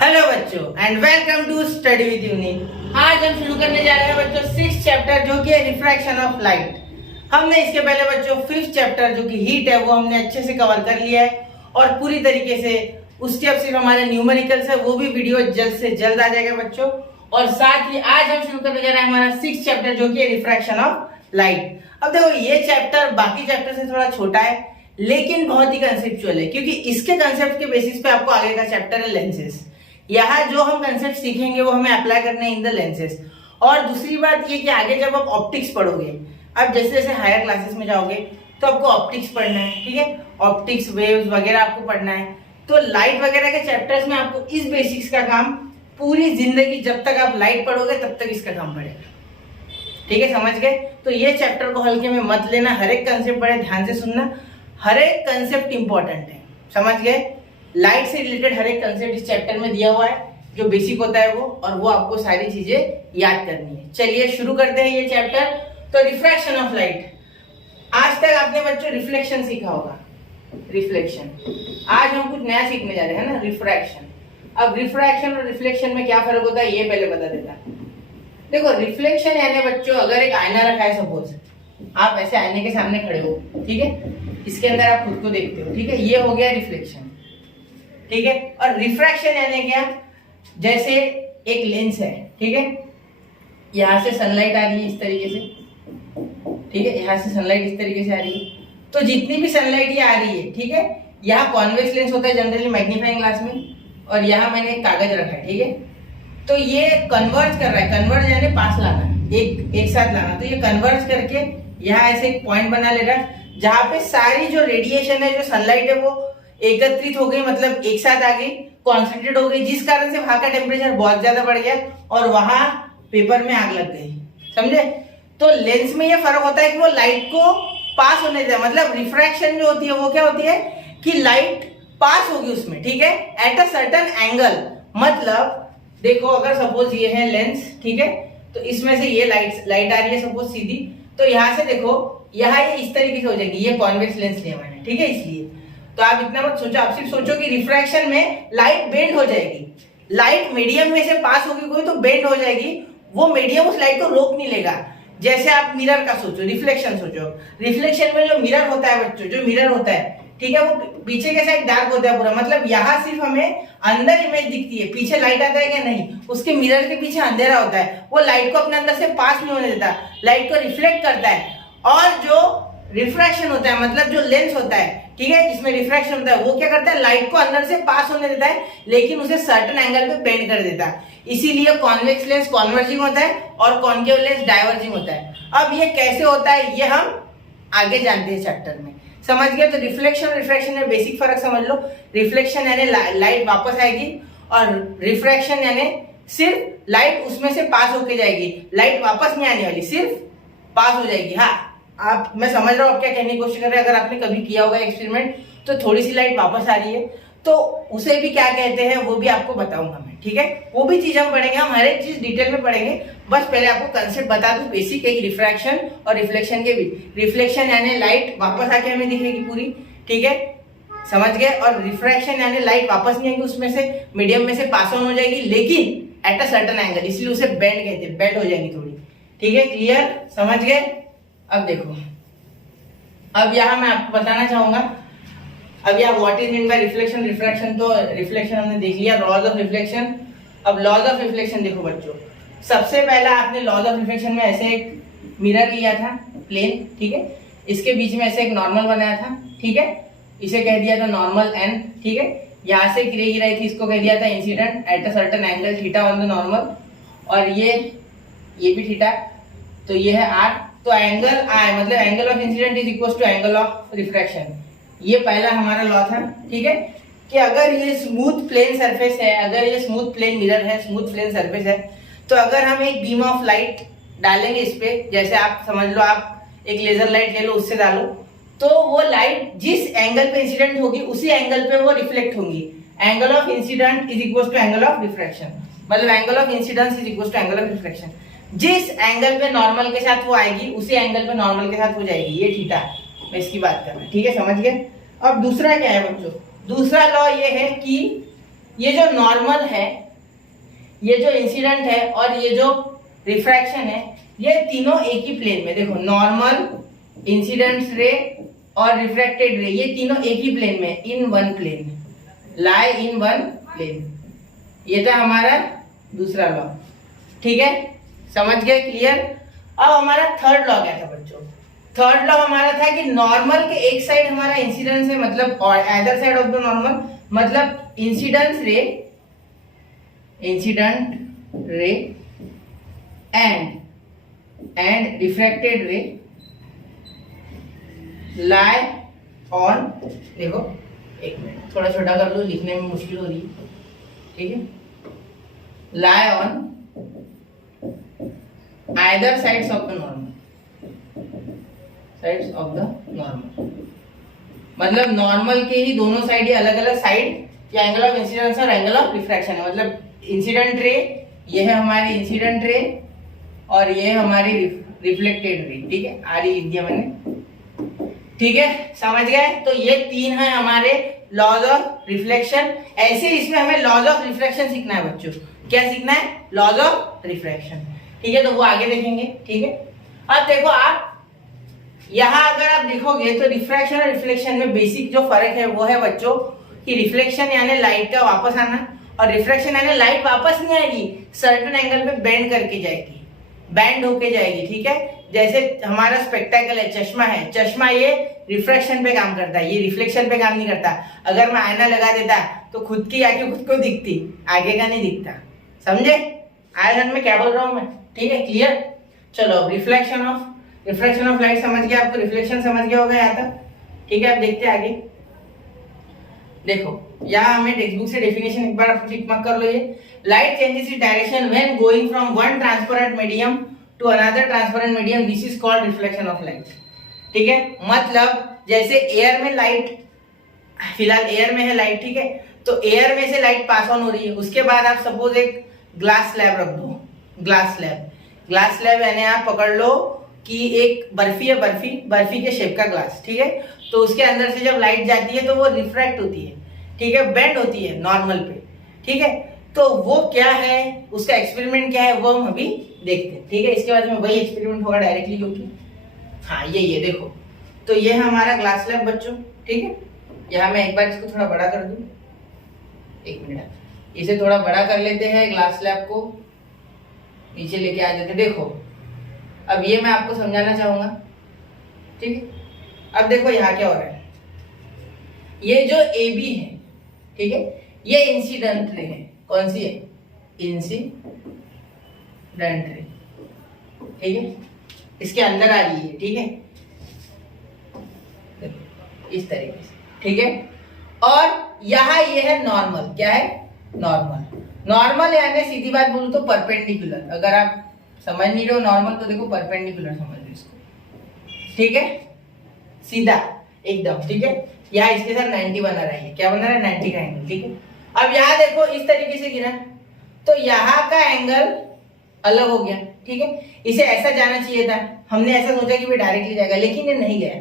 Hello बच्चों and welcome to study with Unique. आज हम शुरू करने जा रहे हैं बच्चों 6th चैप्टर जो कि है रिफ्रैक्शन ऑफ लाइट। हमने इसके पहले बच्चों 5th चैप्टर जो कि हीट है वो हमने अच्छे से कवर कर लिया है और पूरी तरीके से उसके अब सिर्फ हमारे न्यूमेरिकल्स है, वो भी वीडियो जल्द से जल्द आ जाएगा बच्चों। और साथ ही आज हम शुरू करने जा रहे हैं हमारा 6th चैप्टर जो कि है रिफ्रैक्शन ऑफ लाइट। अब देखो ये चैप्टर बाकी चैप्टर से थोड़ा छोटा है लेकिन बहुत ही कंसेप्चुअल है, क्योंकि इसके कंसेप्ट के बेसिस पे आपको आगे का चैप्टर है लेंसेज। यहाँ जो हम कंसेप्ट सीखेंगे वो हमें अप्लाई करने हैं इन द लेंसेज। और दूसरी बात ये कि आगे जब आप ऑप्टिक्स पढ़ोगे, अब जैसे जैसे हायर क्लासेस में जाओगे तो आपको ऑप्टिक्स पढ़ना है, ठीक है, ऑप्टिक्स वेव्स वगैरह आपको पढ़ना है। तो लाइट वगैरह के चैप्टर्स में आपको इस बेसिक्स का काम पूरी जिंदगी जब तक आप लाइट पढ़ोगे तब तक इसका काम पड़ेगा, ठीक है, समझ गए। तो ये चैप्टर को हल्के में मत लेना, हर एक कंसेप्ट बड़े ध्यान से सुनना, हर एक कंसेप्ट इंपॉर्टेंट है, समझ गए। लाइट से रिलेटेड हर एक कंसेप्ट इस चैप्टर में दिया हुआ है, जो बेसिक होता है वो, और वो आपको सारी चीजें याद करनी है। चलिए शुरू करते हैं ये चैप्टर। तो रिफ्रैक्शन ऑफ लाइट, आज तक आपने बच्चों रिफ्लेक्शन सीखा होगा, रिफ्लेक्शन। आज हम कुछ नया सीखने जा रहे हैं ना, रिफ्रैक्शन। अब रिफ्रैक्शन और रिफ्लेक्शन में क्या फर्क होता है ये पहले बता देता। देखो रिफ्लेक्शन यानी बच्चों अगर एक आईना रखा है, सपोज आप ऐसे आईने के सामने खड़े हो, ठीक है, इसके अंदर आप खुद को देखते हो, ठीक है, ये हो गया रिफ्लेक्शन, ठीक है। और रिफ्रैक्शन यानी क्या, जैसे एक लेंस है, ठीक है, यहां से सनलाइट आ रही है इस तरीके से, ठीक है, यहां से सनलाइट इस तरीके से आ रही है, तो जितनी भी सनलाइट ये आ रही है, ठीक है, यहाँ कॉन्वेक्स लेंस होता है जनरली मैग्नीफाइंग ग्लास में, और यहाँ मैंने एक कागज रखा है, ठीक है, तो ये कन्वर्ज कर रहा है, कन्वर्ज यानी पास लाना, एक साथ लाना, तो ये कन्वर्ज करके यहाँ ऐसे एक पॉइंट बना ले रहा है जहां पे सारी जो रेडिएशन है, जो सनलाइट है, वो एकत्रित हो गई, मतलब एक साथ आ गई, कॉन्सेंट्रेट हो गई, जिस कारण से वहां का टेम्परेचर बहुत ज्यादा बढ़ गया और वहां पेपर में आग लग गई, समझे। तो लेंस में ये फर्क होता है कि वो लाइट को पास होने देता है, मतलब रिफ्रैक्शन जो होती है वो क्या होती है कि लाइट पास होगी उसमें, ठीक है, एट अ सर्टेन एंगल। मतलब देखो अगर सपोज ये है लेंस, ठीक है, तो इसमें से ये लाइट आ रही है सपोज सीधी, तो यहां से देखो यहाँ ये इस तरीके से हो जाएगी, ये कॉन्वेक्स लेंस लिया मैंने, ठीक है, इसलिए तो आप इतना मत सोचो, आप सिर्फ सोचो कि रिफ्रैक्शन में लाइट बेंड हो जाएगी, लाइट मीडियम में से पास होगी कोई तो बेंड हो जाएगी, वो मीडियम उस लाइट को रोक नहीं लेगा। जैसे आप मिरर का सोचो, रिफ्लेक्शन सोचो, रिफ्लेक्शन में जो मिरर होता है बच्चों, जो मिरर होता है, ठीक है, वो पीछे के साइड डार्क होता है पूरा, मतलब यहाँ सिर्फ हमें अंदर इमेज दिखती है, पीछे लाइट आता है क्या, नहीं, उसके मिरर के पीछे अंधेरा होता है, वो लाइट को अपने अंदर से पास नहीं होने देता, लाइट को रिफ्लेक्ट करता है। और जो रिफ्रैक्शन होता है, मतलब जो लेंस होता है, ठीक है, जिसमें रिफ्रैक्शन होता है, वो क्या करता है, लाइट को अंदर से पास होने देता है लेकिन उसे सर्टेन एंगल पे बेंड कर देता है। इसीलिए कॉन्वेक्स लेंस कॉन्वर्जिंग होता है और कॉन्केव लेंस डाइवर्जिंग होता है। अब ये कैसे होता है ये हम आगे जानते हैं चैप्टर में, समझ गए। तो रिफ्लेक्शन और रिफ्रैक्शन में बेसिक फर्क समझ लो। रिफ्लेक्शन यानी लाइट वापस आएगी और रिफ्रैक्शन यानी सिर्फ लाइट उसमें से पास होके जाएगी, लाइट वापस नहीं आने वाली, सिर्फ पास हो जाएगी। हाँ, आप, मैं समझ रहा हूँ आप क्या कहने की कोशिश कर रहे हैं, अगर आपने कभी किया होगा एक्सपेरिमेंट तो थोड़ी सी लाइट वापस आ रही है तो उसे भी क्या कहते हैं वो भी आपको बताऊंगा मैं, ठीक है, वो भी चीज हम पढ़ेंगे, हम हर एक चीज डिटेल में पढ़ेंगे। बस पहले आपको कंसेप्ट बता दूं बेसिक, एक रिफ्रैक्शन और रिफ्लेक्शन के बीच। रिफ्लेक्शन यानी लाइट वापस आके हमें दिखेगी पूरी, ठीक है, समझ गए, और रिफ्रैक्शन यानी लाइट वापस नहीं आएगी, उसमें से मीडियम में से पास ऑन हो जाएगी लेकिन एट अ सर्टेन एंगल, इसलिए उसे बेंड कहते हैं, बेंड हो जाएंगी थोड़ी, ठीक है, क्लियर, समझ गए। अब देखो, अब यहाँ मैं आपको बताना चाहूंगा, अब यहाँ what is mean by reflection, refraction, तो रिफ्लेक्शन हमने देख लिया, लॉज ऑफ रिफ्लेक्शन। अब लॉज ऑफ रिफ्लेक्शन देखो बच्चों, सबसे पहला आपने लॉज ऑफ रिफ्लेक्शन में ऐसे एक मिरर लिया था प्लेन, ठीक है, इसके बीच में ऐसे एक नॉर्मल बनाया था, ठीक है, इसे कह दिया था नॉर्मल एन, ठीक है, यहाँ से रे गिराई थी, इसको कह दिया था incident at a certain angle theta on the normal, और ये भी थीटा, तो ये है आर, तो एंगल आई मतलब angle of incident is equal to angle of refraction. ये पहला हमारा लॉ था, ठीक है, कि अगर ये स्मूथ प्लेन सरफेस है, अगर ये स्मूथ प्लेन मिरर है, स्मूथ प्लेन सरफेस है, तो अगर हम एक बीम ऑफ लाइट डालेंगे इस पे, जैसे आप समझ लो आप एक लेजर लाइट ले लो, उससे डालो, तो वो लाइट जिस एंगल पे इंसिडेंट होगी उसी एंगल पे वो रिफ्लेक्ट होंगी। Angle of incident is equal to angle of refraction, मतलब angle of incidence is equal to angle of refraction. जिस एंगल पे नॉर्मल के साथ वो आएगी उसी एंगल पे नॉर्मल के साथ हो जाएगी, ये थीटा, मैं इसकी बात कर रहा हूँ, ठीक है, समझ गए। अब दूसरा क्या है बच्चों, दूसरा लॉ ये है कि ये जो नॉर्मल है, ये जो इंसिडेंट है और ये जो रिफ्रैक्शन है, ये तीनों एक ही प्लेन में, देखो नॉर्मल, इंसिडेंट रे और रिफ्रैक्टेड रे, ये तीनों एक ही प्लेन में, in one plane, lie in one plane. ये था हमारा दूसरा लॉ, ठीक है, समझ गए, क्लियर। अब हमारा थर्ड लॉ क्या था बच्चों? थर्ड लॉ हमारा था कि नॉर्मल के एक साइड हमारा इंसिडेंस है, मतलब other side of the normal, मतलब incidence ray, incident ray and refracted ray lie on, देखो एक मिनट थोड़ा छोटा कर लो, लिखने में मुश्किल हो रही है, ठीक है, lie on either sides of the normal, sides of the normal, मतलब नॉर्मल के ही दोनों साइड, ये अलग अलग साइड, ये एंगल ऑफ इंसिडेंस और एंगल ऑफ रिफ्रैक्शन है, मतलब इंसिडेंट रे, ये है हमारी इंसिडेंट रे और ये है हमारी रिफ्लेक्टेड रे, ठीक है, आरी लिख दिया मैंने, ठीक है, समझ गए। तो ये तीन है हमारे लॉज ऑफ रिफ्लेक्शन। ऐसे इसमें हमें लॉज ऑफ रिफ्लेक्शन सीखना है बच्चों, क्या सीखना है? लॉज ऑफ रिफ्लेक्शन, ठीक है, तो वो आगे देखेंगे, ठीक है। अब देखो आप यहां अगर आप देखोगे तो रिफ्रैक्शन और रिफ्लेक्शन में बेसिक जो फर्क है वो है बच्चों कि रिफ्लेक्शन यानी लाइट का वापस आना और रिफ्रैक्शन यानी लाइट वापस नहीं आएगी, सर्टेन एंगल पे बेंड करके जाएगी, बैंड होके जाएगी, ठीक है। जैसे हमारा स्पेक्टेकल है, चश्मा है, चश्मा ये रिफ्रैक्शन पे काम करता है, ये रिफ्लेक्शन पे काम नहीं करता। अगर मैं आईना लगा देता तो खुद की आंखें खुद को दिखती, आगे का नहीं दिखता, समझे? आया समझ में क्या बोल रहा हूं मैं, ठीक है, क्लियर। चलो रिफ्लेक्शन ऑफ लाइट समझ गया, आपको रिफ्लेक्शन समझ गया होगा यहाँ तक, ठीक है। अब देखते हैं आगे, देखो यहाँ हमें टेक्स्ट बुक से डेफिनेशन एक बार टिक मार्क कर लो, ये light changes its direction when going from one transparent medium to another transparent medium, this is called reflection of light, ठीक है। मतलब जैसे एयर में लाइट, फिलहाल एयर में है लाइट, ठीक है, तो एयर में से लाइट पास ऑन हो रही है, उसके बाद आप सपोज एक ग्लास स्लैब रख दो, ग्लास स्लैब यानी आप पकड़ लो कि एक बर्फी है, बर्फी के शेप का ग्लास, ठीक है, तो उसके अंदर से जब लाइट जाती है तो वो रिफ्रैक्ट होती है, ठीक है, बेंड होती है नॉर्मल पे, ठीक है। तो वो क्या है, उसका एक्सपेरिमेंट क्या है वो हम अभी देखते हैं, ठीक है। इसके बाद में वही एक्सपेरिमेंट होगा डायरेक्टली, क्योंकि हाँ ये देखो, तो ये है हमारा ग्लास स्लैब बच्चों, ठीक है। यहाँ मैं एक बार इसको थोड़ा बड़ा कर दूं, एक मिनट, इसे थोड़ा बड़ा कर लेते हैं, ग्लास स्लैब को नीचे लेके आ जाते, देखो अब ये मैं आपको समझाना चाहूंगा, ठीक है। अब देखो यहाँ क्या हो रहा है, ये जो ए बी है, ठीक है, ये इंसिडेंट रे है, कौन सी है? इंसिडेंट रे, ठीक है, इसके अंदर आ रही है, ठीक है, इस तरीके से, ठीक है। और यहाँ ये है नॉर्मल, क्या है? नॉर्मल यानी सीधी बात बोलूं तो परपेंडिकुलर, अगर आप समझ नहीं रहे हो नॉर्मल तो देखो परपेंडिकुलर समझ लो इसको, ठीक है, सीधा एकदम, ठीक है। यहाँ इसके साथ 90 बना रहा है, क्या बना रहा है? 90 का एंगल, ठीक है। अब यहाँ देखो इस तरीके से गिरा तो यहाँ का एंगल अलग हो गया, ठीक है। इसे ऐसा जाना चाहिए था, हमने ऐसा सोचा कि वो डायरेक्टली जाएगा, लेकिन ये नहीं गया,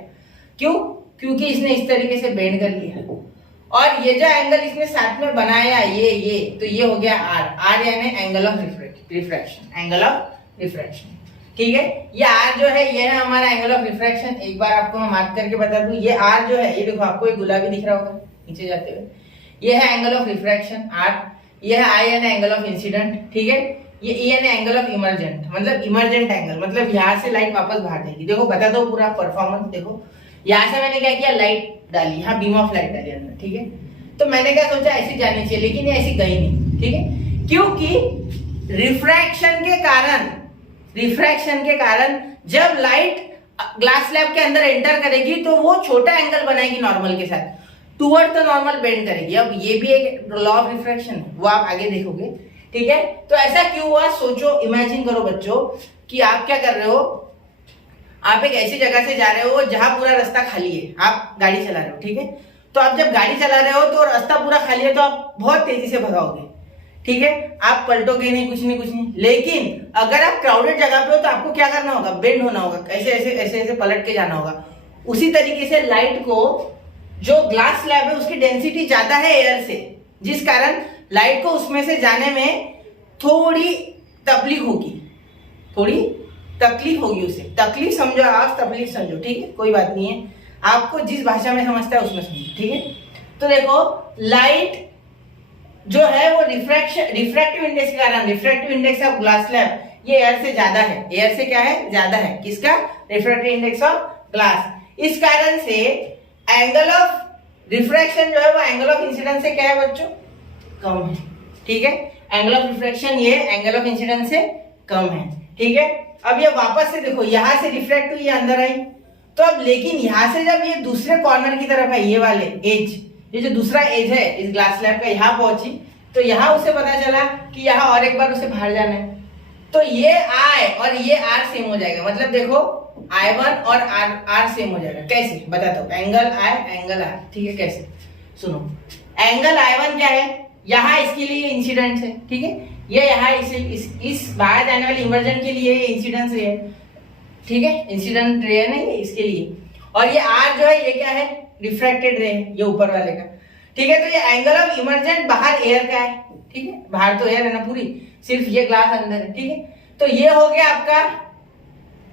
क्यों? क्योंकि इसने इस तरीके से बेंड कर लिया, और ये जो एंगल इसने साथ में बनाया ये तो ये हो गया आर यानी angle of refraction, angle of refraction, ठीक है। ये आर जो है ये है हमारा एंगल ऑफ रिफ्रैक्शन। एक बार आपको मैं मार्क करके बता दूं, ये आर जो है, ये देखो आपको एक गुलाबी दिख रहा होगा नीचे जाते हुए, ये है एंगल ऑफ रिफ्रैक्शन आर, ये है आई यानी एंगल ऑफ इंसिडेंट, ठीक है। ये ई यानी एंगल ऑफ इमर्जेंट, मतलब इमर्जेंट एंगल, मतलब यहाँ से लाइट वापस बाहर जाएगी। देखो बता दो पूरा परफॉर्मेंस, देखो यहाँ से मैंने क्या किया, लाइट डाली, यहाँ बीम ऑफ लाइट डाली अंदर, ठीक है। तो मैंने क्या सोचा ऐसी जानी चाहिए, लेकिन ये ऐसी गई नहीं, ठीक है, क्योंकि रिफ्रैक्शन के कारण जब लाइट ग्लास स्लैब के अंदर एंटर करेगी तो वो छोटा एंगल बनाएगी नॉर्मल के साथ, टुवर्ड द नॉर्मल बेंड करेगी। अब ये भी एक लॉ ऑफ रिफ्रैक्शन है, वो आप आगे देखोगे, ठीक है। तो ऐसा क्यों हुआ, सोचो, इमेजिन करो बच्चों कि आप क्या कर रहे हो, आप एक ऐसी जगह से जा रहे हो जहां पूरा रास्ता खाली है, आप गाड़ी चला रहे हो, ठीक है। तो आप जब गाड़ी चला रहे हो तो रास्ता पूरा खाली है, तो आप बहुत तेजी से भगाओगे, ठीक है, आप पलटोगे नहीं, कुछ नहीं। लेकिन अगर आप क्राउडेड जगह पे हो तो आपको क्या करना होगा, बेंड होना होगा, ऐसे पलट के जाना होगा। उसी तरीके से लाइट को, जो ग्लास स्लैब है उसकी डेंसिटी ज्यादा है एयर से, जिस कारण लाइट को उसमें से जाने में थोड़ी तकलीफ होगी उसे। तकलीफ समझो आप, तकलीफ समझो, ठीक है, कोई बात नहीं है, आपको जिस भाषा में समझता है उसमें समझो, ठीक है। तो देखो लाइट जो है वो रिफ्रैक्टिव इंडेक्स के कारण, refractive index of glass slab ये एयर से ज्यादा है। एयर से क्या है? ज्यादा है। किसका? Refractive index of glass. इस कारण से एंगल ऑफ रिफ्रैक्शन जो है वो एंगल ऑफ इंसिडेंस से क्या है बच्चों? कम है, ठीक है। एंगल ऑफ रिफ्रैक्शन ये एंगल ऑफ इंसिडेंस से कम है, ठीक है। अब ये वापस से देखो, यहां से रिफ्रैक्ट हुई, अंदर आई, तो अब लेकिन यहां से जब ये दूसरे कॉर्नर की तरफ है, ये वाले एज, ये जो दूसरा एज है इस ग्लास स्लैब का, यहाँ पहुंची, तो यहाँ उसे पता चला कि यहाँ और एक बार उसे बाहर जाना है, तो ये I और ये R सेम हो जाएगा। मतलब देखो I1 और R सेम हो जाएगा। कैसे बताता हूँ, एंगल I एंगल R, ठीक है। कैसे? सुनो, एंगल I1 क्या है? यहाँ इसके लिए इंसिडेंट है, ठीक है। ये यहाँ इस बाहर जाने वाले इमर्जेंट के लिए इंसिडेंस रे है, ठीक है, इंसिडेंट रे है ना ये, इसके लिए। और ये R जो है ये क्या है? रिफ्रैक्टेड रे है, ये ऊपर वाले का, ठीक है। तो ये एंगल ऑफ इमर्जेंट बाहर एयर का है, ठीक है, बाहर तो एयर है ना पूरी, सिर्फ ये ग्लास अंदर है, ठीक है। तो ये हो गया आपका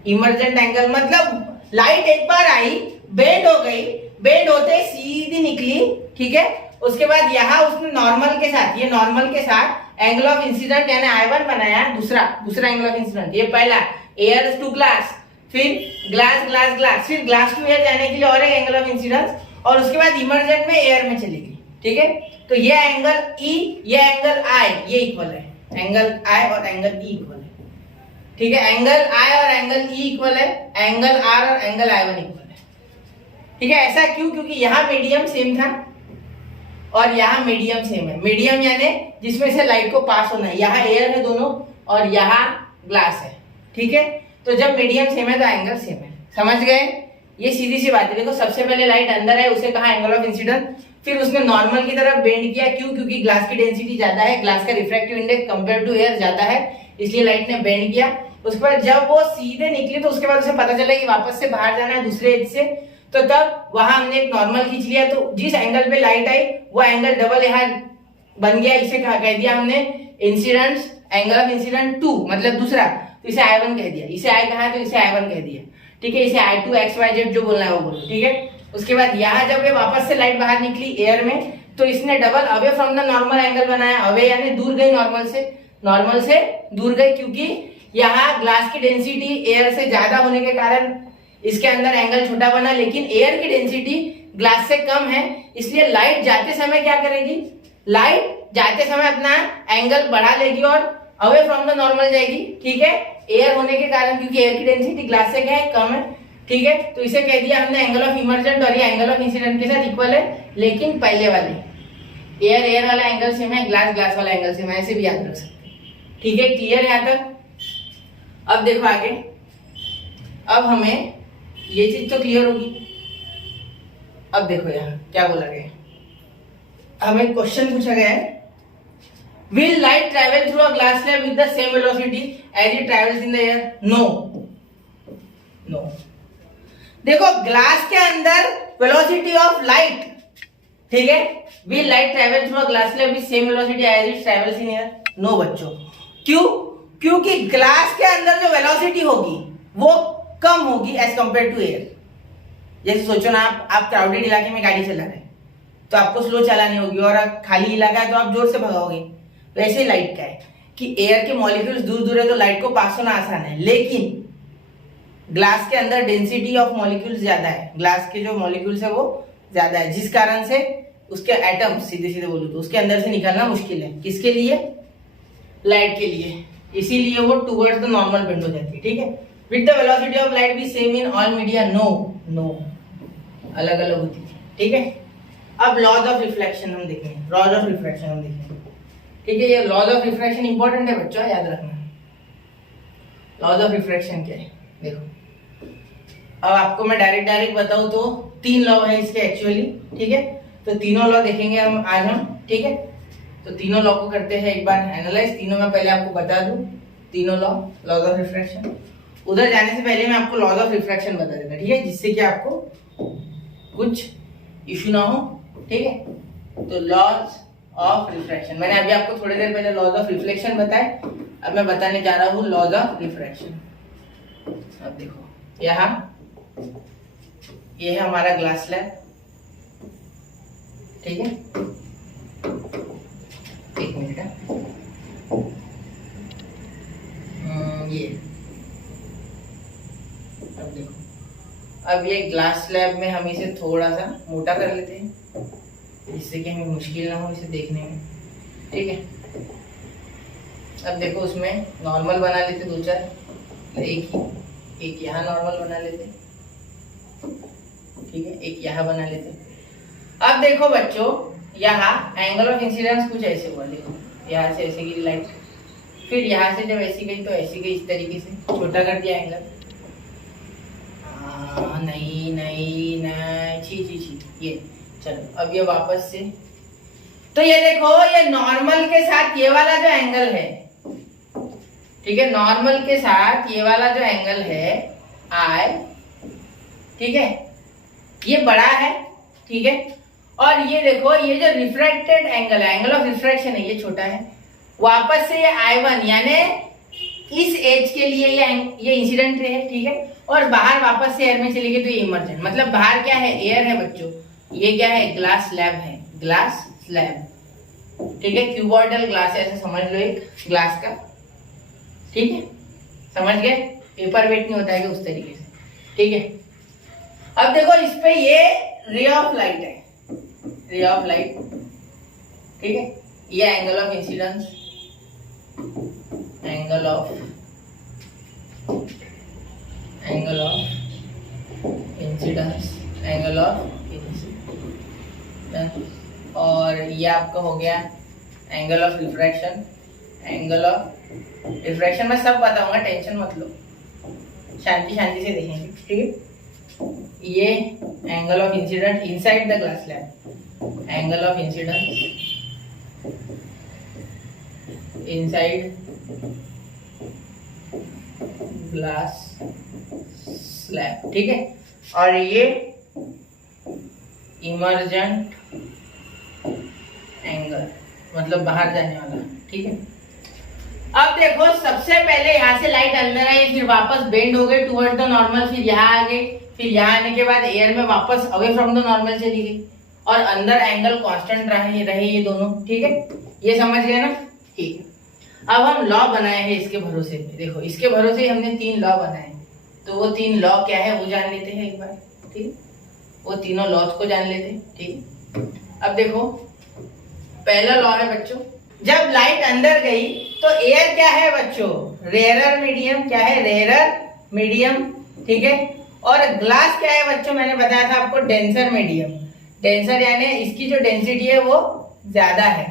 इमर्जेंट एंगल। मतलब लाइट एक बार आई, बेंड हो गई, बेंड होते सीधी निकली, ठीक है। उसके बाद यहाँ उसने नॉर्मल के साथ, ये नॉर्मल के साथ एंगल ऑफ इंसिडेंट यानी I1 बनाया, दूसरा एंगल ऑफ इंसिडेंट। ये पहला एयर टू ग्लास, फिर ग्लास ग्लास ग्लास, फिर ग्लास टू एयर जाने के लिए और एक एंगल ऑफ इंसिडेंस, और उसके बाद इमर्जेंट में एयर में चली गई, ठीक है। तो ये एंगल E, ये एंगल I, ये इक्वल है, एंगल I और एंगल E इक्वल है, ठीक है। एंगल I और एंगल E इक्वल है, एंगल R और एंगल I1 इक्वल है, ठीक है। ऐसा क्यों? क्योंकि यहाँ मीडियम सेम था और यहाँ मीडियम सेम है। मीडियम यानी जिसमें से लाइट को पास होना है, यहाँ एयर है दोनों और यहाँ ग्लास है, ठीक है। तो जब मीडियम सेम है तो एंगल सेम है, समझ गए? ये सीधी सी बात है। देखो सबसे पहले लाइट अंदर है, उसे कहा एंगल ऑफ इंसिडेंस, फिर उसने नॉर्मल की तरफ बेंड किया, क्यों? क्योंकि ग्लास की डेंसिटी ज्यादा है, ग्लास का refractive index compare to air ज्यादा है, इसलिए लाइट ने बेंड किया। उसके बाद जब वो सीधे निकली तो उसके बाद उसे पता चला कि वापस से बाहर जाना है दूसरे एज से, तो तब वहां हमने एक नॉर्मल खींच लिया, तो जिस एंगल पे लाइट आई वो एंगल डबल यहाँ बन गया। इसे कहा कह दिया हमने इंसिडेंस, एंगल ऑफ इंसिडेंट 2, मतलब दूसरा, तो इसे I1 कह दिया। इसे I कहा है तो इसे I1 कह दिया, ठीक है। इसे I2 XYZ जो बोलना है वो बोलो, ठीक है। उसके बाद यहाँ जब ये वापस से लाइट बाहर निकली एयर में, तो इसने double away from the normal angle बनाया। अवे यानी दूर गई नॉर्मल से दूर गई, क्योंकि यहाँ ग्लास की डेंसिटी एयर से ज्यादा होने के कारण इसके अंदर एंगल छोटा बना, लेकिन एयर की डेंसिटी ग्लास से कम है, इसलिए लाइट जाते समय क्या करेगी? लाइट जाते समय अपना एंगल बढ़ा लेगी और अवे फ्रॉम द नॉर्मल जाएगी, ठीक है। एयर होने के कारण, क्योंकि एयर की डेंसिटी ग्लास से क्या है? कम है, ठीक है। तो इसे कह दिया हमने एंगल ऑफ इमर्जेंट, और ये एंगल ऑफ इंसिडेंट के साथ इक्वल है, लेकिन पहले वाले एयर वाला एंगल सेम है, ग्लास वाला एंगल सेम है, ऐसे भी याद रख सकते हैं, ठीक है। क्लियर है यहाँ तक? अब देखो आगे, अब हमें ये चीज तो क्लियर होगी। अब देखो यहाँ क्या बोला गया, हमें क्वेश्चन पूछा गया है, will light travel through a glass slab with the same velocity as it travels in the air? No. देखो ग्लास के अंदर velocity of light, ठीक है, will light travel through a glass slab with same velocity as it travels in air? No बच्चों। क्यों? क्योंकि glass के अंदर जो वेलोसिटी होगी वो कम होगी एज कंपेयर टू एयर। जैसे सोचो ना, आप क्राउडेड इलाके में गाड़ी चला रहे हैं तो आपको स्लो चलानी होगी, और खाली इलाका है तो आप जोर से भगाओगे। वैसे ही लाइट का है कि एयर के मॉलिक्यूल्स दूर दूर है तो लाइट को पास होना आसान है, लेकिन ग्लास के अंदर डेंसिटी ऑफ मॉलिक्यूल्स ज्यादा है, ग्लास के जो मॉलिक्यूल्स है वो ज्यादा है, जिस कारण से उसके एटम, सीधे सीधे बोलूं तो उसके अंदर से निकलना मुश्किल है। किसके लिए? लाइट के लिए। इसीलिए वो टुवर्ड्स द नॉर्मल बेंड हो जाती है, ठीक है। With the velocity of light be same in all media? No, अलग अलग होती है, ठीक है। अब लॉज ऑफ रिफ्लेक्शन हम देखेंगे, लॉज ऑफ रिफ्लेक्शन हम देखेंगे, ठीक है। ये लॉज ऑफ रिफ्रैक्शन इंपॉर्टेंट है बच्चों, याद रखना। लॉज ऑफ रिफ्रैक्शन क्या है देखो, अब आपको मैं डायरेक्ट बताऊं तो 3 लॉ है इसके एक्चुअली, ठीक है। तो तीनों लॉ देखेंगे आज हम, ठीक है। तो तीनों लॉ को करते हैं एक बार एनालाइज। तीनों में पहले आपको बता दूं तीनों लॉज ऑफ रिफ्रैक्शन। उधर जाने से पहले मैं आपको लॉज ऑफ रिफ्रैक्शन बता देता, ठीक है, जिससे कि आपको कुछ इशू ना हो, ठीक है। तो लॉज ऑफ रिफ्रैक्शन। मैंने अभी आपको थोड़ी देर पहले लॉज ऑफ रिफ्लेक्शन बताए, अब मैं बताने जा रहा हूँ लॉज ऑफ रिफ्रैक्शन। अब देखो यहाँ ये है हमारा ग्लास स्लैब, ठीक है, एक मिनट है, ये अब देखो, अब ये ग्लास स्लैब में हम इसे थोड़ा सा मोटा कर लेते हैं जिससे कि हमें मुश्किल ना हो इसे देखने में, ठीक है। अब देखो उसमें नॉर्मल बना लेते दो चार, एक यहाँ नॉर्मल बना लेते, ठीक है, एक यहाँ बना लेते। अब देखो बच्चों, यहाँ एंगल ऑफ इंसिडेंस कुछ ऐसे हुआ, देखो यहाँ से ऐसे गिरी लाइट, फिर यहाँ से जब ऐसी गई तो ऐसी गई, इस तरीके से छोटा कर दिया एंगल। नहीं नहीं नहीं, छी छी छी, ये चलो अब ये वापस से, तो ये देखो ये नॉर्मल के साथ ये वाला जो एंगल है, ठीक है, नॉर्मल के साथ ये वाला जो एंगल है आई, ठीक है, ये बड़ा है, ठीक है, और ये देखो ये जो रिफ्रैक्टेड एंगल है, एंगल ऑफ रिफ्रैक्शन है, ये छोटा है। वापस से ये I1 यानी इस एज के लिए ये इंसिडेंट रे है, ठीक है, और बाहर वापस से एयर में चली गई तो ये इमर्जेंट, मतलब बाहर क्या है, एयर है बच्चों, ये क्या है, ग्लास स्लैब है, ग्लास स्लैब, ठीक है, क्यूबॉइडल ग्लास है, ऐसे समझ लो एक ग्लास का, ठीक है, समझ गए, पेपर वेट नहीं होता है कि उस तरीके से, ठीक है। अब देखो इस पे ये रे ऑफ लाइट है, रे ऑफ लाइट, ठीक है, ये angle of incidence, angle of incidence, angle of incidence, और ये आपका हो गया angle of refraction, angle of refraction मैं सब बताऊंगा, टेंशन मत लो, शांति शांति से देखेंगे, ठीक है। ये angle of incident inside the glass slab, angle of incidence inside glass slab, ठीक है, और ये इमर्जेंट एंगल मतलब बाहर जाने वाला, ठीक है। अब देखो सबसे पहले यहाँ से लाइट अंदर आई, फिर वापस बेंड हो गई टुवर्ड्स द नॉर्मल, फिर यहाँ आ गई, फिर यहाँ आने के बाद एयर में वापस अवे फ्रॉम द नॉर्मल चली गई, और अंदर एंगल कांस्टेंट रहे ये दोनों, ठीक है, ये समझ गए ना, ठीक है। अब हम लॉ बनाए हैं इसके भरोसे, देखो इसके भरोसे हमने 3 लॉ बनाए, तो वो 3 लॉ क्या है वो जान लेते हैं एक बार, ठीक है, वो तीनों लॉज को जान लेते हैं, ठीक है। अब देखो पहला लॉ है बच्चों, जब लाइट अंदर गई तो एयर क्या है बच्चों, रेयरर मीडियम, क्या है, रेयरर मीडियम, ठीक है, और ग्लास क्या है बच्चों, मैंने बताया था आपको डेंसर मीडियम, डेंसर यानी इसकी जो डेंसिटी है वो ज्यादा है,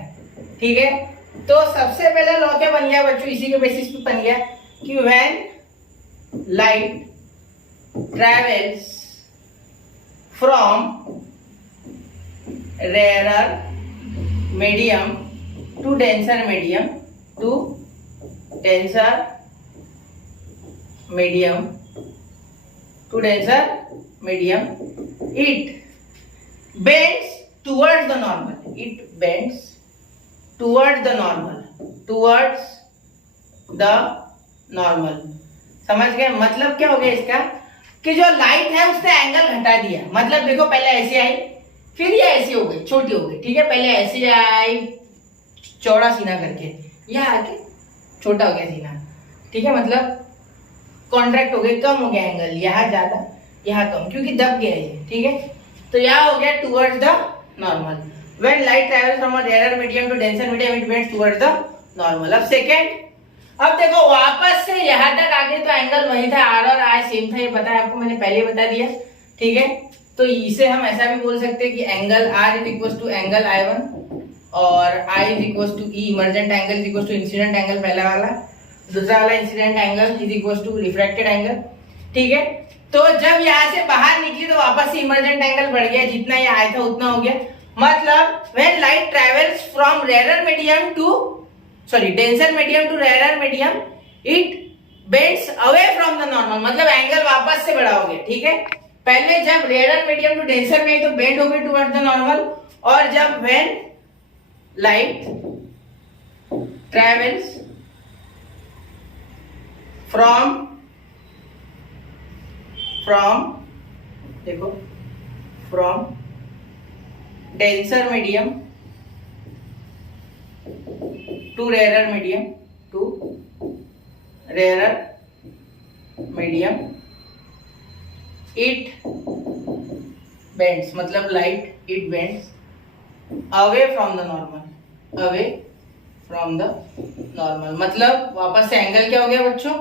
ठीक है। तो सबसे पहला लॉ क्या बन गया बच्चों, इसी के बेसिस पे बन गया कि when light travels from rarer medium to denser medium, to denser medium, to denser medium, it bends towards the normal, it bends towards the normal, towards the normal, समझ गए। मतलब क्या हो गया इसका कि जो लाइट है उसने एंगल घटा दिया, मतलब देखो पहले ऐसे आई, फिर ये ऐसी हो गई, छोटी हो गई, ठीक है, पहले ऐसे आई चौड़ा सीना करके, यह आके छोटा हो गया सीना, ठीक है, मतलब कॉन्ट्रैक्ट हो गई, कम हो गया एंगल, यहाँ ज्यादा यहाँ कम, क्योंकि दब गया ये, ठीक है। तो यहाँ हो गया towards the normal, when light travels from a rarer medium to denser medium it bends towards the normal. अब सेकंड, अब देखो वापस से यहाँ तक आगे तो एंगल वही था, आर और आई सेम था, ये पता है आपको, मैंने पहले बता दिया, ठीक है। तो इसे हम ऐसा भी बोल सकते हैं कि angle R is equal to angle I1 और I is equal to E, emergent angle is equal to incident angle पहला वाला, दूसरा वाला incident angle is equal to refracted angle, ठीक है। तो जब यहाँ से बाहर निकली तो वापस से इमर्जेंट एंगल बढ़ गया, जितना ये आया था उतना हो गया, मतलब when light travels from rarer medium to denser medium to rarer medium it bends away from the normal, मतलब एंगल वापस से बड़ा हो गया, ठीक है। पहले जब रेयरर मीडियम टू डेंसर में तो बेंड हो गई टुवर्ड्स द नॉर्मल, और जब व्हेन लाइट ट्रेवल्स फ्रॉम देखो from denser medium to rarer medium it bends, मतलब light it bends away from the normal, मतलब वापस से एंगल क्या हो गया बच्चों,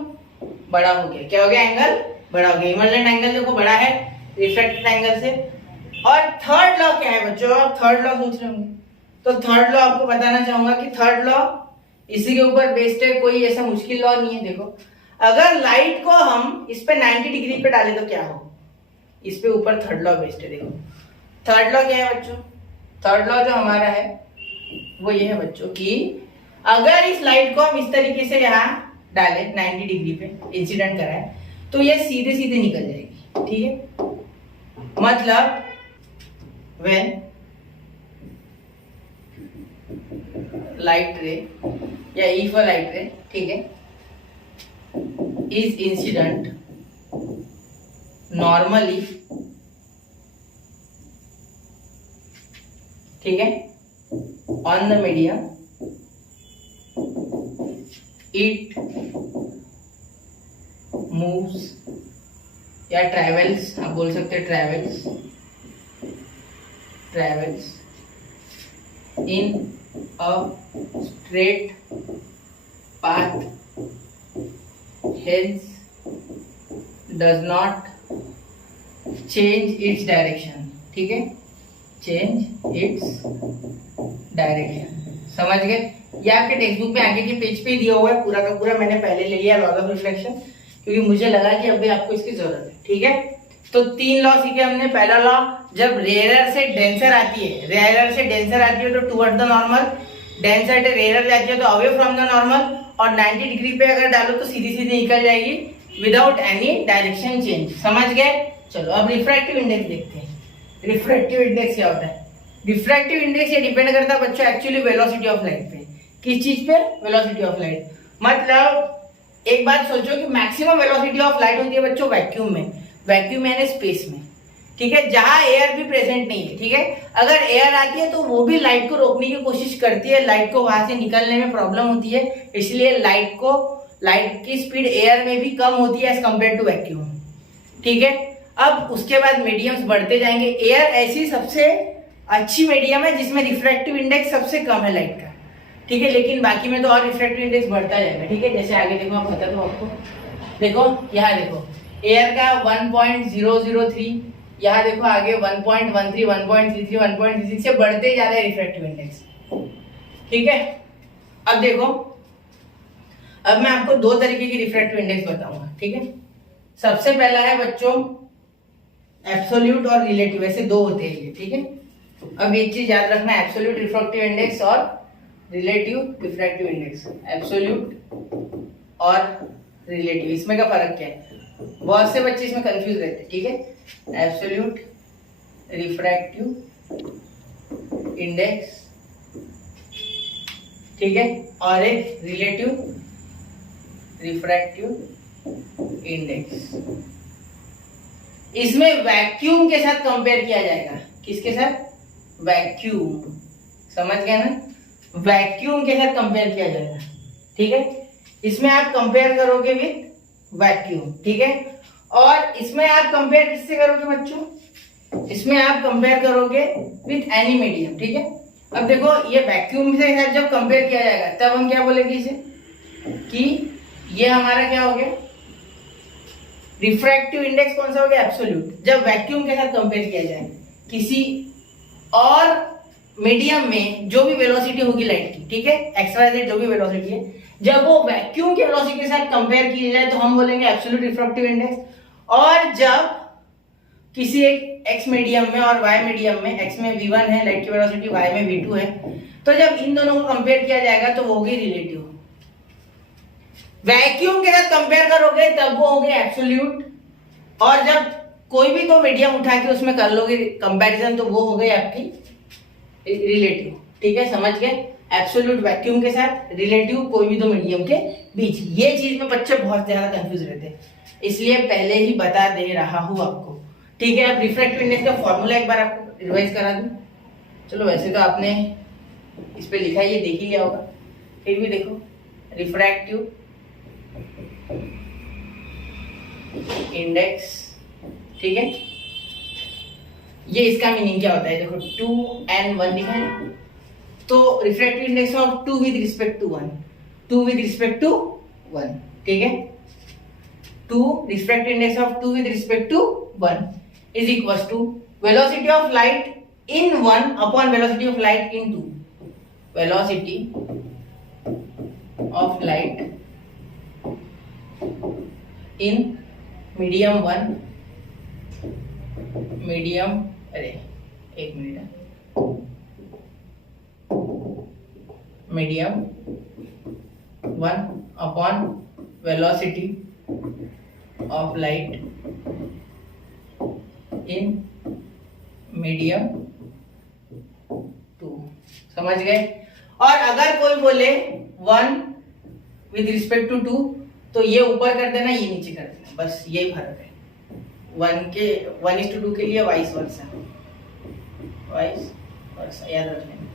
बड़ा हो गया। क्या हो गया, एंगल बड़ा हो गया। इमर्जेंट एंगल देखो बड़ा है रिफ्रैक्टेड एंगल से। और थर्ड लॉ क्या है बच्चों, आप थर्ड लॉ सोच रहे होंगे, तो थर्ड लॉ आपको बताना चाहूंगा कि थर्ड लॉ इसी के ऊपर बेस्ड है, कोई ऐसा मुश्किल लॉ नहीं है। देखो अगर लाइट को हम इस पे 90 डिग्री पे डालें तो क्या हो, इस पे ऊपर थर्ड लॉ बेस्ड है। देखो थर्ड लॉ क्या है बच्चों, थर्ड लॉ जो हमारा है वो ये है बच्चों कि अगर इस लाइट को हम इस तरीके से यहाँ डालें 90 डिग्री पे इंसिडेंट कराए तो ये सीधे सीधे निकल जाएगी। ठीक है, मतलब व्हेन लाइट रे या इफ अ लाइट रे, ठीक है, इज इंसिडेंट नॉर्मली, ठीक है, on the medium, it moves या ट्रेवल्स, आप बोल सकते हैं travels in a straight path, hence does not change its direction। ठीक है, change its direction, समझ गए। ये आपके टेक्स्ट बुक में आगे के पेज पे ही दिया हुआ है, पूरा का पूरा मैंने पहले ले लिया लॉ ऑफ रिफ्लेक्शन, क्योंकि मुझे लगा कि अभी आपको इसकी जरूरत है। ठीक है, तो 3 लॉ सीखे हमने। पहला लॉ, जब रेयरर से डेंसर आती है तो टुवर्ड द नॉर्मल, डेंसर से रेयरर जाती है तो अवे फ्रॉम द नॉर्मल, और 90 डिग्री पे अगर डालो तो सीधी सीधी निकल जाएगी विदाउट एनी डायरेक्शन चेंज। समझ गए। चलो अब रिफ्रैक्टिव इंडेक्स देखते हैं। रिफ्रैक्टिव इंडेक्स क्या होता है? रिफ्रैक्टिव इंडेक्स ये डिपेंड करता है बच्चों एक्चुअली वेलोसिटी ऑफ लाइट पे। किस चीज पे? Velocity of light. मतलब एक बात सोचो कि मैक्सिमम वेलोसिटी ऑफ लाइट होती है बच्चों वैक्यूम में, वैक्यूम यानी स्पेस में, ठीक है, जहां एयर भी प्रेजेंट नहीं है। ठीक है, अगर एयर आती है तो वो भी लाइट को रोकने की कोशिश करती है, लाइट को वहां से निकलने में प्रॉब्लम होती है, इसलिए लाइट की स्पीड एयर में भी कम होती है एज कम्पेयर टू वैक्यूम। ठीक है, अब उसके बाद मीडियम्स बढ़ते जाएंगे। एयर ऐसी सबसे अच्छी मीडियम है जिसमें रिफ्रैक्टिव इंडेक्स सबसे कम है लाइट का। ठीक है, लेकिन बाकी में तो और रिफ्रैक्टिव इंडेक्स बढ़ता जाएगा। ठीक है, जैसे आगे देखो, आप बता दो आपको, देखो यहाँ देखो एयर का 1.003, यहाँ देखो आगे 1.13, 1.33, 1.36 से बढ़ते जा रहे हैं रिफ्रैक्टिव इंडेक्स। ठीक है, अब देखो, अब मैं आपको 2 तरीके की रिफ्रैक्टिव इंडेक्स बताऊंगा। ठीक है, सबसे पहला है बच्चों एब्सोल्यूट और रिलेटिव, ऐसे 2 होते हैं ये। ठीक है, अब एक चीज याद रखना, एब्सोल्यूट रिफ्रैक्टिव इंडेक्स और रिलेटिव रिफ्रैक्टिव इंडेक्स। एब्सोल्यूट और रिलेटिव, इसमें का फर्क क्या है? बहुत से बच्चे इसमें कंफ्यूज रहते हैं। ठीक है, एब्सोल्यूट रिफ्रैक्टिव इंडेक्स, ठीक है, और एक रिलेटिव रिफ्रैक्टिव इंडेक्स। इसमें वैक्यूम के साथ कंपेयर किया जाएगा। किसके साथ? वैक्यूम, समझ गया ना, वैक्यूम के साथ कंपेयर किया जाएगा। ठीक है, इसमें आप कंपेयर करोगे विद वैक्यूम। ठीक है, और इसमें आप कंपेयर किससे करोगे बच्चों? इसमें आप कंपेयर करोगे विद एनी मीडियम। ठीक है, अब देखो ये वैक्यूम से जब कंपेयर किया जाएगा तब हम क्या बोलेंगे इसे, कि ये हमारा क्या हो गया, रिफ्रैक्टिव इंडेक्स कौन सा हो गया? एब्सोल्यूट। जब वैक्यूम के साथ कंपेयर किया जाए किसी और मीडियम में जो भी वेलोसिटी होगी लाइट की, ठीक है, एक्स-वाई-जेड जो भी वेलोसिटी है, जब वो वैक्यूम की वेलोसिटी के साथ कंपेयर की जाए तो हम बोलेंगे एब्सोल्यूट रिफ्रैक्टिव इंडेक्स। और जब किसी एक एक्स मीडियम में और वाई मीडियम में, एक्स में v1 है लाइट की वेलोसिटी, वाई में v2 है, तो जब इन दोनों को कंपेयर किया जाएगा तो वो होगी रिलेटिव। वैक्यूम के साथ कंपेयर करोगे तब वो हो गए एब्सोल्यूट, और जब कोई भी तो मीडियम उठा के उसमें कर लोगे कंपैरिजन तो वो हो गई आपकी रिलेटिव। ठीक है, समझ गए। एब्सोल्यूट वैक्यूम के साथ रिलेटिव कोई भी दो मीडियम के बीच, ये चीज में बच्चे बहुत ज्यादा कंफ्यूज रहते हैं, इसलिए पहले ही बता दे रहा हूं आपको, ठीक है। अब रिफ्रैक्टिव इंडेक्स का फॉर्मूला एक बार आपको रिवाइज करा दूं। चलो वैसे तो आपने इस पे लिखा है, ये देख ही लिया होगा, फिर भी देखो, रिफ्रैक्टिव इंडेक्स, ठीक है। ये इसका मीनिंग क्या होता है, देखो 2 and 1 लिखा है, तो refractive index of 2 with respect to 1, 2 with respect to 1, ठीक है। 2 refractive index of 2 with respect to 1 is equals to velocity of light in 1 upon velocity of light in 2, velocity of light in medium 1, medium, अरे एक मिनट, medium 1 upon velocity of light in medium 2, समझ गए। और अगर कोई बोले 1 with respect to 2, तो ये ऊपर कर देना, ये नीचे कर देना, बस यही फर्क है। 1:2 के लिए वाइस वर्सा, याद रख लेना,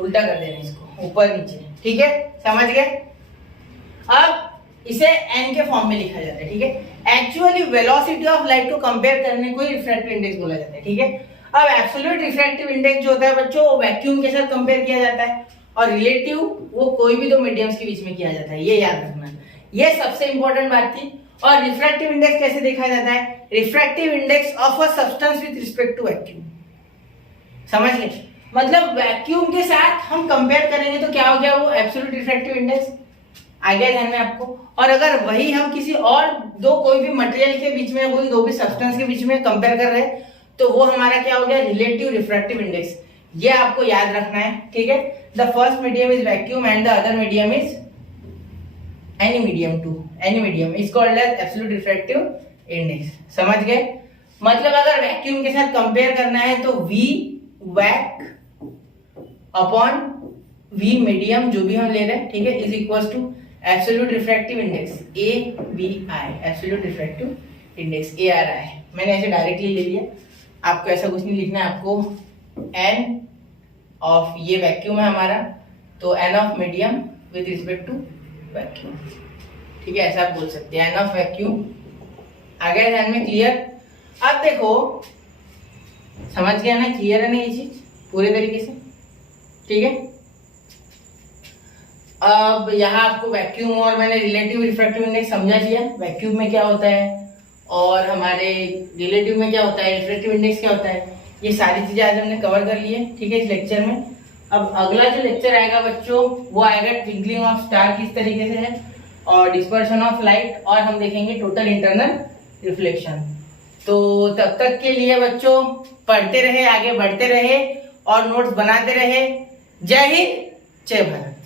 उल्टा कर देना इसको, ऊपर नीचे, ठीक है, समझ गए। अब इसे n के फॉर्म में लिखा जाता है, ठीक है। एक्चुअली वेलोसिटी ऑफ लाइट को कंपेयर करने को ही रिफ्रैक्टिव इंडेक्स बोला जाता है, ठीक है। अब एब्सोल्यूट रिफ्रैक्टिव इंडेक्स जो होता है बच्चों, वो वैक्यूम के साथ कंपेयर किया जाता है, और रिलेटिव वो कोई भी दो मीडियम्स के बीच में किया जाता है, ये याद रखना, ये सबसे इंपॉर्टेंट बात थी। और रिफ्रैक्टिव इंडेक्स कैसे देखा जाता है, refractive index of a substance with respect to vacuum, समझ गए। मतलब वैक्यूम के साथ हम कंपेयर करेंगे तो क्या हो गया, वो एब्सोल्यूट रिफ्रैक्टिव इंडेक्स आ गया ध्यान में आपको। और अगर वही हम किसी और दो कोई भी मटेरियल के बीच में, कोई दो भी सब्सटेंस के बीच में कंपेयर कर रहे हैं, तो वो हमारा क्या हो गया, रिलेटिव रिफ्रैक्टिव इंडेक्स। ये आपको याद रखना है, ठीक है। The first medium is vacuum and the other medium is any medium is called as absolute refractive index, समझ गए। मतलब अगर वैक्यूम के साथ कंपेयर करना है तो V vac upon V medium जो भी हम ले रहे हैं, ठीक है, is equals to absolute refractive index ABI, absolute refractive index ARI। मैंने ऐसे डायरेक्टली ले लिया, आपको ऐसा कुछ नहीं लिखना है, आपको N ऑफ, ये वैक्यूम है हमारा, तो N of medium with respect to vacuum, ठीक है, ऐसा आप बोल सकते हैं, एन ऑफ वैक्यूम। आ गया ध्यान में, क्लियर। अब देखो, समझ गया ना, क्लियर है ना ये चीज पूरे तरीके से, ठीक है। अब यहाँ आपको वैक्यूम और मैंने रिलेटिव रिफ्रैक्टिव इंडेक्स समझा दिया, वैक्यूम में क्या होता है और हमारे रिलेटिव में क्या होता है, रिफ्रैक्टिव इंडेक्स क्या होता है, ये सारी चीजें आज हमने कवर कर ली है, ठीक है, इस लेक्चर में। अब अगला जो लेक्चर आएगा बच्चों, वो आएगा ट्विंकलिंग ऑफ स्टार किस तरीके से है, और डिस्पर्शन ऑफ लाइट, और हम देखेंगे टोटल इंटरनल रिफ्लेक्शन। तो तब तक के लिए बच्चों पढ़ते रहे, आगे बढ़ते रहे और नोट्स बनाते रहे। जय हिंद, जय भारत।